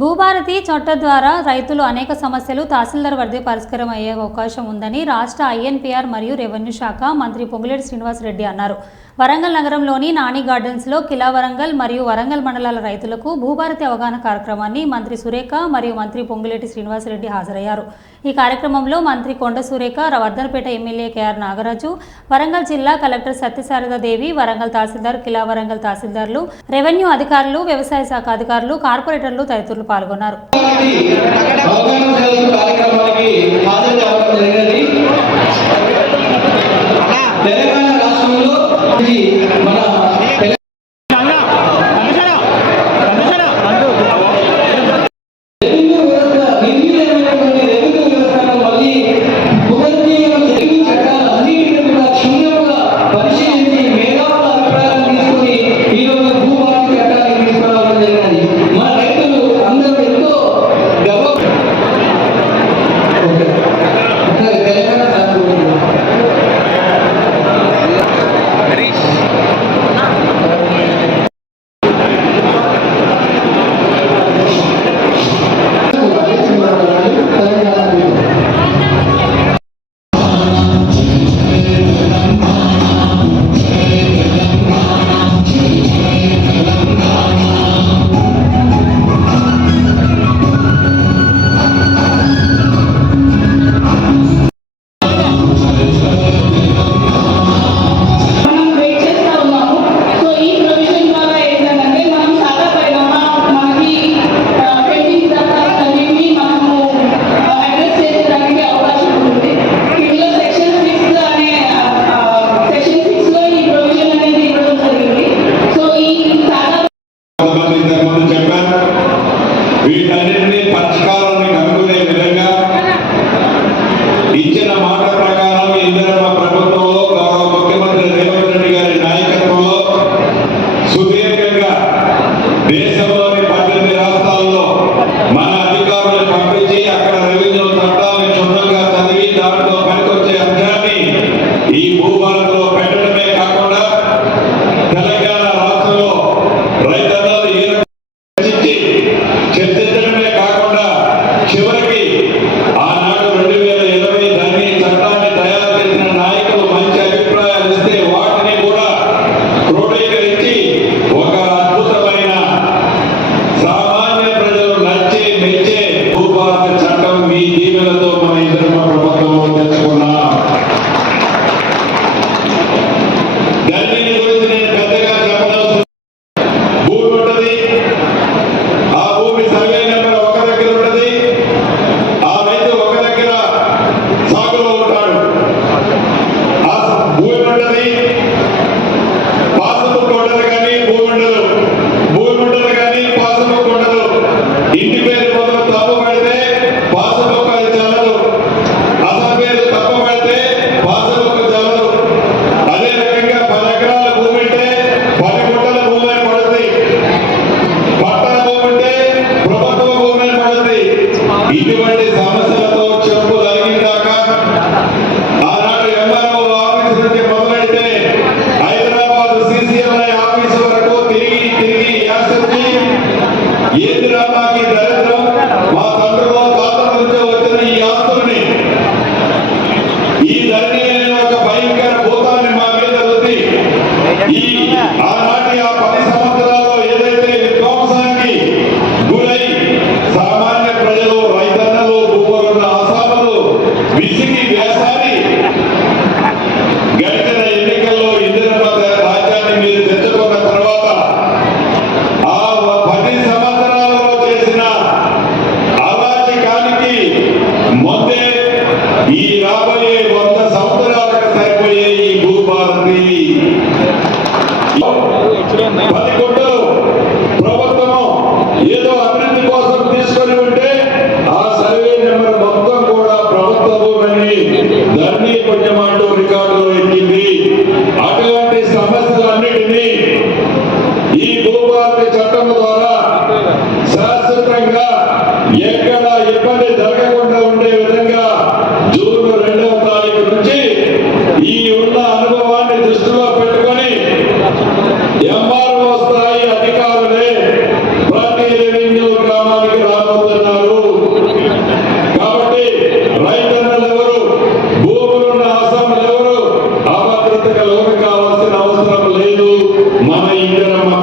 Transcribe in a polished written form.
భూభారతి చట్టం ద్వారా రైతులు అనేక సమస్యలు తహసీల్దార్ వద్దే పరిష్కారం అయ్యే అవకాశం ఉందని రాష్ట్ర ఐఎన్పిఆర్ మరియు రెవెన్యూ శాఖ మంత్రి పొంగులేటి శ్రీనివాసరెడ్డి అన్నారు. వరంగల్ నగరంలోని నాని గార్డెన్స్లో కిలా వరంగల్ మరియు వరంగల్ మండలాల రైతులకు భూభారతి అవగాహన కార్యక్రమాన్ని మంత్రి సురేఖ మరియు మంత్రి పొంగులేటి శ్రీనివాసరెడ్డి హాజరయ్యారు. ఈ కార్యక్రమంలో మంత్రి కొండ సురేఖ, వర్ధనపేట ఎమ్మెల్యే కేఆర్ నాగరాజు, వరంగల్ జిల్లా కలెక్టర్ సత్యశారదాదేవి, వరంగల్ తహసీల్దార్, కిలా వరంగల్ తహసీల్దార్లు, రెవెన్యూ అధికారులు, వ్యవసాయ శాఖ అధికారులు, కార్పొరేటర్లు తదితరులు పాల్గొన్నారు. వీటన్నిటినీ పరిష్కారాన్ని కనుగొనే విధంగా ఇచ్చిన మాట ప్రకారం ఇందిరమ్మ ప్రభుత్వంలో గౌరవ ముఖ్యమంత్రి రేవంత్ రెడ్డి గారి నాయకత్వంలో సుదీర్ఘంగా దేశంలోని 18 రాష్ట్రాల్లో మన అధికారులు పంపించి అక్కడ రెవెన్యూ చట్టాలను క్షుణ్ణంగా చదివి దాంట్లో పనికొచ్చే అంశాన్ని ఈ భూభారతిలో పెట్టడమే కాకుండా తెలంగాణ రాష్ట్రంలో రైతులను చర్చించడమే కాకుండా చివరికి ఆనాడు 2020 ధరణి చట్టాన్ని తయారు చేసిన నాయకులు మంచి అభిప్రాయాలు ఇస్తే వాటిని కూడా క్రోడీకరించి ఒక అద్భుతమైన సామాన్య ప్రజలు నచ్చే మెచ్చే భూభారతి చట్టం మీ దీవెనతో మన ఇందిరమ్మ ప్రభుత్వంలో తెచ్చుకున్నాం. ధరణిని గురించి నేను పెద్దగా చెప్పదలుచుకున్నాను. భూమి ఉంటుంది, ఆ భూమి సర్వే నెంబర్ ఒక దగ్గర ఉంటుంది, ఆ రైతు ఒక దగ్గర సాగులో ఉంటాడు. ఆ భూమి ఉంటుంది, పాస్బుక్ ఉండదు కానీ భూమి ఉండదు, భూమి ఉండదు కానీ పాస్బుక్ ఉండదు. ఇంటి పేరు మొదలు తప్పు పెడితే పాస్బుక్ అది చల్లదు, అసలు పేరు తప్పు పెడితే పాస్బుక్ చల్లదు. అదే రకంగా 10 ఎకరాల భూమి ఉంటే 10 గుంటల భూమి అని పడుతుంది, పట్టణ భూమి ఉంటే ప్రభుత్వ భూమి అని పడుతుంది. ఇటువంటి సమస్యలతో చెప్పు జరిగిందాక ఆనాడు ఎంఆర్ఓ ఆఫీస్ నుంచి మొదలెడితే హైదరాబాద్ సిసిఎల్ఐ ఆఫీస్ వరకు తిరిగి తిరిగి యాసొచ్చి ఏది రామాకి దరిద్రం, మా తండ్రులో తాతల నుంచి వచ్చిన ఈ ఆస్తుల్ని ఈ ధరణి అనే ఒక భయంకర భూతాన్ని మా మీద వృద్ధి ఈ ఆనాటి ఆ 10 సంవత్సరాల్లో ఏదైతే విధ్వంసానికి గురై సామాన్య ప్రజలు, రైతన్నలు, భూములున్న ఆసాములు విసిగి వేసారి గడిచిన ఎన్నికల్లో ఇందిరమ్మ రాజ్యాన్ని మీరు తెచ్చుకున్న తర్వాత ఆ 10 సంవత్సరాలలో చేసిన అరాచకానికి ముందే ఈ రాబోయే 100 సంవత్సరాలకు సరిపోయే ఈ భూభారతి 10 గుంటలు ప్రభుత్వం ఏదో అభివృద్ధి కోసం తీసుకొని ఉంటే ఆ సర్వే నెంబర్ మొత్తం కూడా ప్రభుత్వ భూమిని ధరణి పుణ్యమంటూ రికార్డులో ఎక్కింది. అటువంటి సమస్యలన్నిటినీ ఈ భూభారతి చట్టం ద్వారా శాశ్వతంగా ఎక్కడ ఇబ్బంది జరగకుండా ఉండే విధంగా జూన్ 2వ తారీఖు నుంచి ఈ ఉన్న అనుభవాన్ని దృష్టిలో పెట్టుకొని ఎంఆర్ఓ స్థాయి అధికారులే ప్రతి రెవెన్యూ గ్రామానికి మన ఇందిరమ్మ